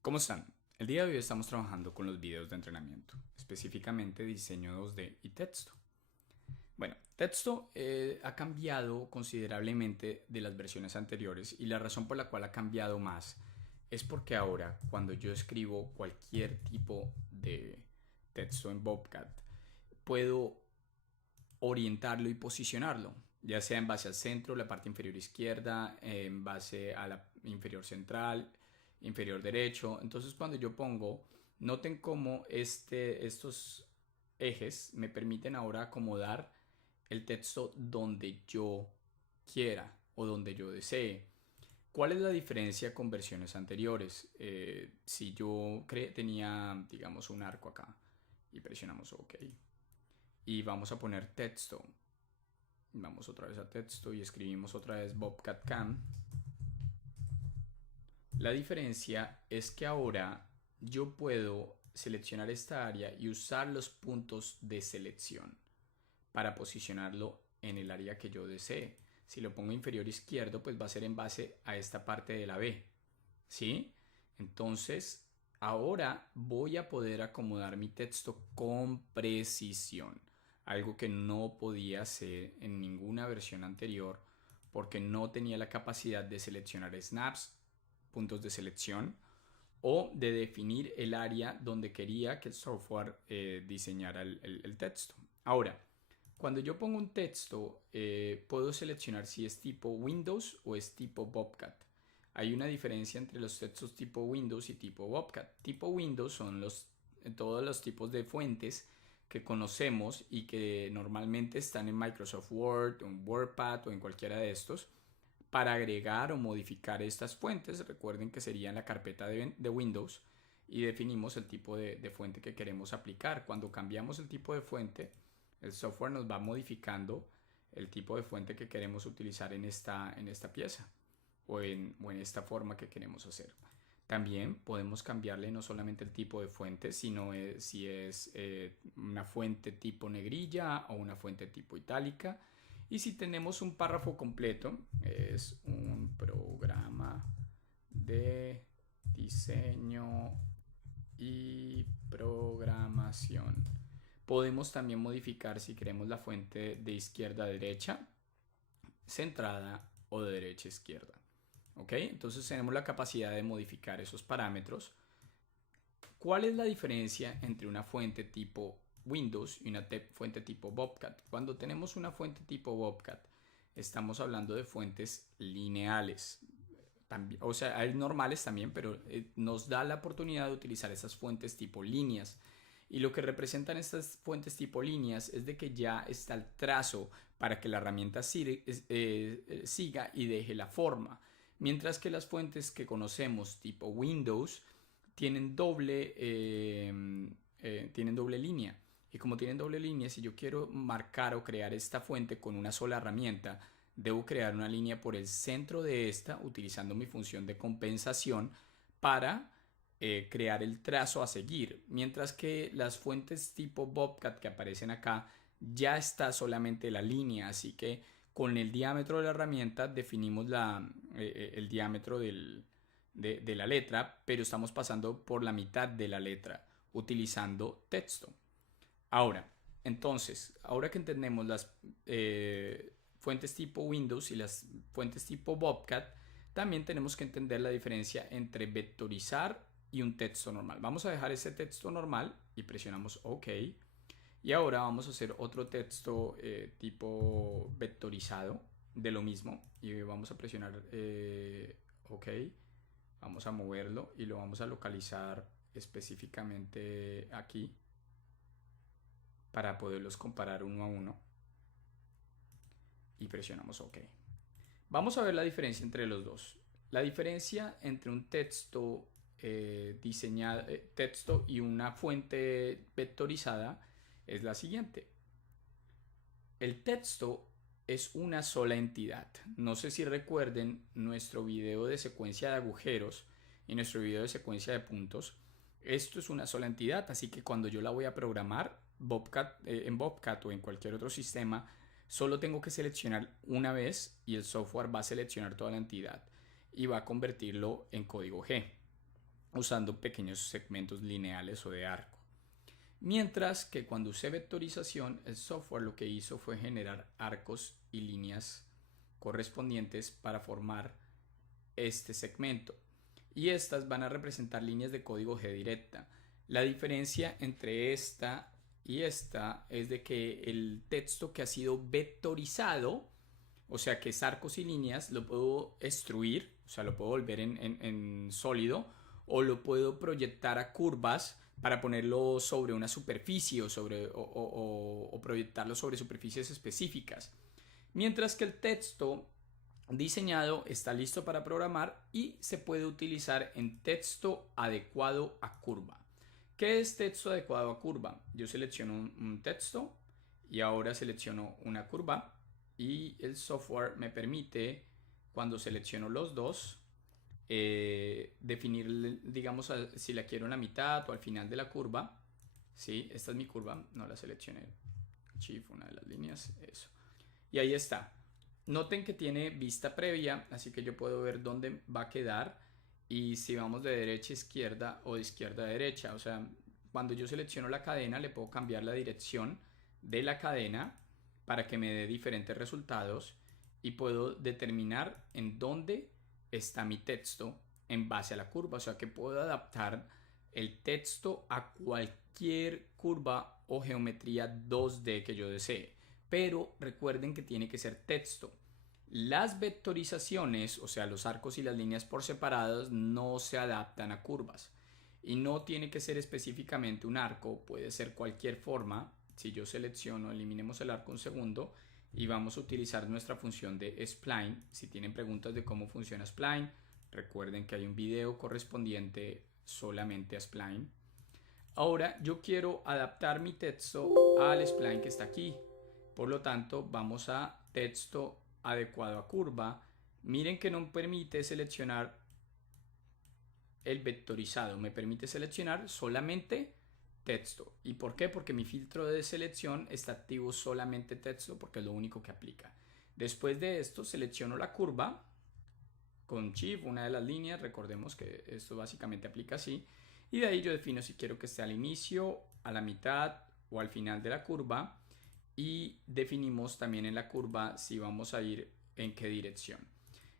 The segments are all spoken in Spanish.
¿Cómo están? El día de hoy estamos trabajando con los videos de entrenamiento, específicamente diseño 2D y texto. Bueno, texto ha cambiado considerablemente de las versiones anteriores y la razón por la cual ha cambiado más es porque ahora cuando yo escribo cualquier tipo de texto en Bobcat puedo orientarlo y posicionarlo, ya sea en base al centro, la parte inferior izquierda, en base a la inferior central, inferior derecho. Entonces cuando yo pongo, noten cómo estos ejes me permiten ahora acomodar el texto donde yo quiera o donde yo desee. ¿Cuál es la diferencia con versiones anteriores? Si yo tenía, digamos, un arco acá y presionamos OK y vamos a poner texto. Vamos otra vez a texto y escribimos otra vez Bobcat Cam. La diferencia es que ahora yo puedo seleccionar esta área y usar los puntos de selección para posicionarlo en el área que yo desee. Si lo pongo inferior izquierdo, pues va a ser en base a esta parte de la B. ¿Sí? Entonces, ahora voy a poder acomodar mi texto con precisión, algo que no podía hacer en ninguna versión anterior porque no tenía la capacidad de seleccionar snaps, puntos de selección o de definir el área donde quería que el software diseñara el texto. Ahora, cuando yo pongo un texto, puedo seleccionar si es tipo Windows o es tipo Bobcat. Hay una diferencia entre los textos tipo Windows y tipo Bobcat. Tipo Windows son todos los tipos de fuentes que conocemos y que normalmente están en Microsoft Word, en WordPad o en cualquiera de estos. Para agregar o modificar estas fuentes, recuerden que sería en la carpeta de Windows y definimos el tipo de fuente que queremos aplicar. Cuando cambiamos el tipo de fuente, el software nos va modificando el tipo de fuente que queremos utilizar en esta pieza o en esta forma que queremos hacer. También podemos cambiarle no solamente el tipo de fuente, sino si es una fuente tipo negrilla o una fuente tipo itálica. Y si tenemos un párrafo completo, es un programa de diseño y programación. Podemos también modificar si queremos la fuente de izquierda a derecha, centrada o de derecha a izquierda. ¿Ok? Entonces tenemos la capacidad de modificar esos parámetros. ¿Cuál es la diferencia entre una fuente tipo Windows y una fuente tipo Bobcat? Cuando tenemos una fuente tipo Bobcat, estamos hablando de fuentes lineales. También, o sea, hay normales también, pero nos da la oportunidad de utilizar esas fuentes tipo líneas. Y lo que representan estas fuentes tipo líneas es de que ya está el trazo para que la herramienta siga y deje la forma. Mientras que las fuentes que conocemos tipo Windows tienen doble línea. Y como tienen doble línea, si yo quiero marcar o crear esta fuente con una sola herramienta, debo crear una línea por el centro de esta utilizando mi función de compensación para crear el trazo a seguir. Mientras que las fuentes tipo Bobcat que aparecen acá ya está solamente la línea, así que con el diámetro de la herramienta definimos el diámetro de la letra, pero estamos pasando por la mitad de la letra utilizando texto. Ahora, entonces, ahora que entendemos las fuentes tipo Windows y las fuentes tipo Bobcat, también tenemos que entender la diferencia entre vectorizar y un texto normal. Vamos a dejar ese texto normal y presionamos OK. Y ahora vamos a hacer otro texto tipo vectorizado de lo mismo y vamos a presionar OK. Vamos a moverlo y lo vamos a localizar específicamente aquí para poderlos comparar uno a uno y presionamos OK. Vamos a ver la diferencia entre los dos. La diferencia entre un texto diseñado, texto y una fuente vectorizada es la siguiente. El texto es una sola entidad. No sé si recuerden nuestro video de secuencia de agujeros y nuestro video de secuencia de puntos. Esto es una sola entidad, así que cuando yo la voy a programar en Bobcat o en cualquier otro sistema, solo tengo que seleccionar una vez y el software va a seleccionar toda la entidad y va a convertirlo en código G. usando pequeños segmentos lineales o de arco. Mientras que cuando usé vectorización, el software lo que hizo fue generar arcos y líneas correspondientes para formar este segmento. Y estas van a representar líneas de código G directa. La diferencia entre esta y esta es de que el texto que ha sido vectorizado, o sea que es arcos y líneas, lo puedo extruir, o sea lo puedo volver en sólido, o lo puedo proyectar a curvas para ponerlo sobre una superficie o proyectarlo sobre superficies específicas. Mientras que el texto diseñado está listo para programar y se puede utilizar en texto adecuado a curva. ¿Qué es texto adecuado a curva? Yo selecciono un texto y ahora selecciono una curva y el software me permite, cuando selecciono los dos, definir, digamos, si la quiero en la mitad o al final de la curva. ¿Sí? Esta es mi curva, no la seleccioné. Shift, una de las líneas, eso. Y ahí está. Noten que tiene vista previa, así que yo puedo ver dónde va a quedar y si vamos de derecha a izquierda o de izquierda a derecha. O sea, cuando yo selecciono la cadena le puedo cambiar la dirección de la cadena para que me dé diferentes resultados y puedo determinar en dónde está mi texto en base a la curva. O sea que puedo adaptar el texto a cualquier curva o geometría 2D que yo desee. Pero recuerden que tiene que ser texto. Las vectorizaciones, o sea, los arcos y las líneas por separados, no se adaptan a curvas. Y no tiene que ser específicamente un arco, puede ser cualquier forma. Si yo selecciono, eliminemos el arco un segundo y vamos a utilizar nuestra función de spline. Si tienen preguntas de cómo funciona spline, recuerden que hay un video correspondiente solamente a spline. Ahora yo quiero adaptar mi texto al spline que está aquí. Por lo tanto, vamos a texto adecuado a curva. Miren que no permite seleccionar el vectorizado, me permite seleccionar solamente texto. ¿Y por qué? Porque mi filtro de selección está activo solamente texto porque es lo único que aplica. Después de esto selecciono la curva con Shift, una de las líneas, recordemos que esto básicamente aplica así, y de ahí yo defino si quiero que esté al inicio, a la mitad o al final de la curva. Y definimos también en la curva si vamos a ir en qué dirección.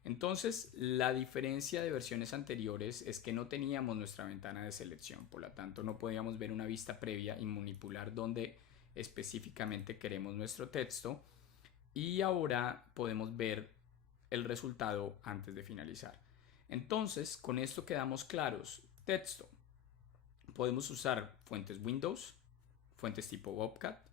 Entonces, la diferencia de versiones anteriores es que no teníamos nuestra ventana de selección, por lo tanto no podíamos ver una vista previa y manipular dónde específicamente queremos nuestro texto, y ahora podemos ver el resultado antes de finalizar. Entonces, con esto quedamos claros. Texto. Podemos usar fuentes Windows, fuentes tipo Bobcat.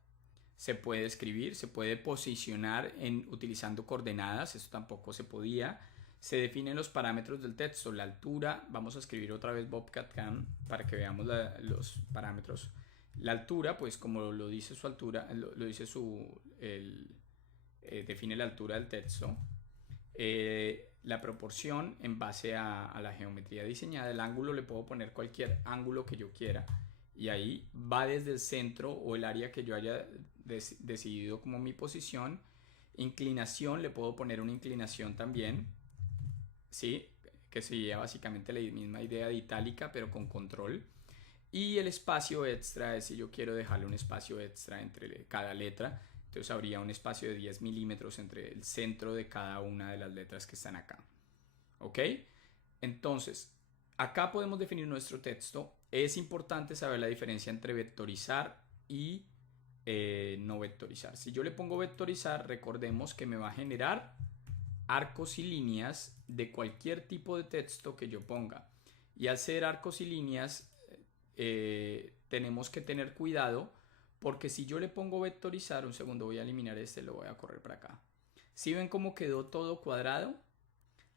Se puede escribir, se puede posicionar utilizando coordenadas, eso tampoco se podía. Se definen los parámetros del texto, la altura, vamos a escribir otra vez Bobcat Cam para que veamos los parámetros. La altura, pues como lo dice su altura, lo dice define la altura del texto. La proporción en base a la geometría diseñada, el ángulo le puedo poner cualquier ángulo que yo quiera. Y ahí va desde el centro o el área que yo haya decidido como mi posición. Inclinación, le puedo poner una inclinación también, ¿sí? Que sería básicamente la misma idea de itálica, pero con control. Y el espacio extra es si yo quiero dejarle un espacio extra entre cada letra. Entonces habría un espacio de 10 milímetros entre el centro de cada una de las letras que están acá. ¿Ok? Entonces, acá podemos definir nuestro texto. Es importante saber la diferencia entre vectorizar y no vectorizar. Si yo le pongo vectorizar, recordemos que me va a generar arcos y líneas de cualquier tipo de texto que yo ponga. Y al ser arcos y líneas, tenemos que tener cuidado porque si yo le pongo vectorizar, un segundo voy a eliminar lo voy a correr para acá. ¿Sí ven cómo quedó todo cuadrado?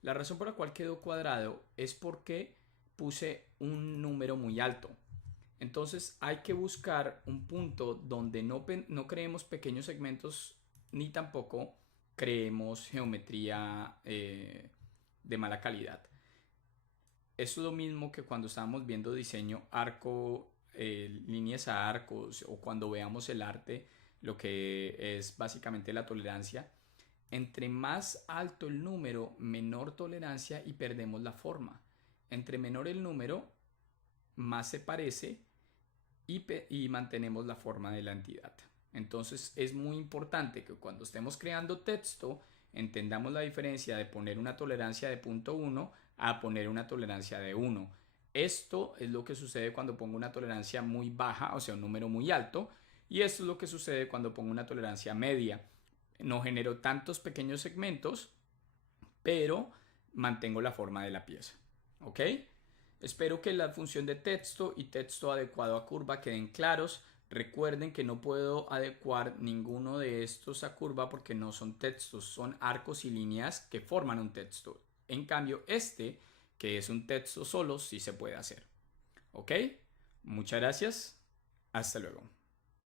La razón por la cual quedó cuadrado es porque puse un número muy alto. Entonces hay que buscar un punto donde no creemos pequeños segmentos ni tampoco creemos geometría de mala calidad. Eso es lo mismo que cuando estábamos viendo diseño arco, líneas a arcos, o cuando veamos el arte, lo que es básicamente la tolerancia. Entre más alto el número, menor tolerancia y perdemos la forma. Entre menor el número, más se parece y mantenemos la forma de la entidad. Entonces es muy importante que cuando estemos creando texto entendamos la diferencia de poner una tolerancia de 0.1 a poner una tolerancia de 1. Esto es lo que sucede cuando pongo una tolerancia muy baja, o sea, un número muy alto, y esto es lo que sucede cuando pongo una tolerancia media. No genero tantos pequeños segmentos, pero mantengo la forma de la pieza. ¿Ok? Espero que la función de texto y texto adecuado a curva queden claros. Recuerden que no puedo adecuar ninguno de estos a curva porque no son textos, son arcos y líneas que forman un texto. En cambio, este, que es un texto solo, sí se puede hacer. ¿Ok? Muchas gracias. Hasta luego.